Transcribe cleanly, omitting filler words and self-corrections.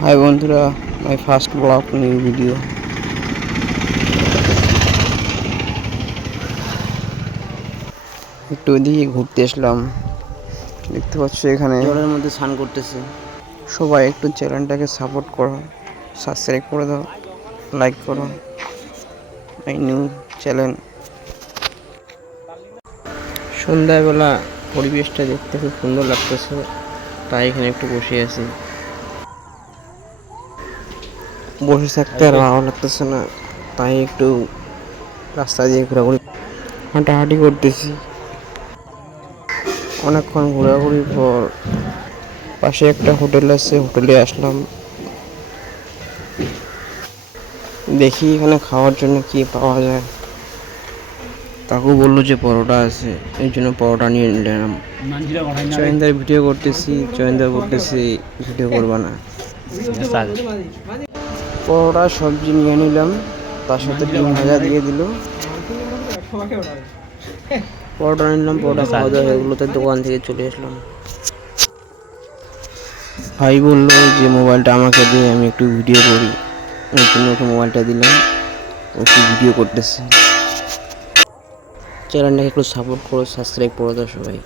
High বন্ধুরা, my first blog new video. একটু ওইদিকে ঘুরতে আসলাম। দেখতে পাচ্ছ এখানে জলের মধ্যে স্নান করতেছে। সবাই একটু চ্যানেলটাকে সাপোর্ট করো, সাবস্ক্রাইব করে দাও, লাইক করো মাই নিউ চ্যানেল। সন্ধ্যাবেলা পরিবেশটা দেখতে খুব সুন্দর লাগতেছে, তাই এখানে একটু বসে আছি। বসে থাকতে আর ভালো লাগতেছে না, তাই একটু রাস্তা দিয়ে ঘোরাঘুরি হাঁটাহাঁটি করতেছি। অনেকক্ষণ ঘোরাঘুরির পর পাশে একটা হোটেল আছে, হোটেলে আসলাম। দেখি এখানে খাওয়ার জন্য কি পাওয়া যায়। কাকু বললো যে পরোটা আছে, এই জন্য পরোটা নিয়ে নিলাম। চয়েন্দার ভিডিও করতেছি, চয়েন্দার বলতেছি ভিডিও করবা না। পরোটা সবজি নিয়ে নিলাম, তার সাথে ডিম ভাজা দিয়ে দিল। পরোটা নিলাম, পরোটা খাওয়া দাওয়া হয়ে গেলো, তাই দোকান থেকে চলে আসলাম। ভাই বললো যে মোবাইলটা আমাকে দিয়ে আমি একটু ভিডিও করি, ওই জন্য ওকে মোবাইলটা দিলাম। ও একটু ভিডিও করতেছে। চ্যানেলটাকে একটু সাপোর্ট করো, সাবস্ক্রাইব করে দাও সবাই।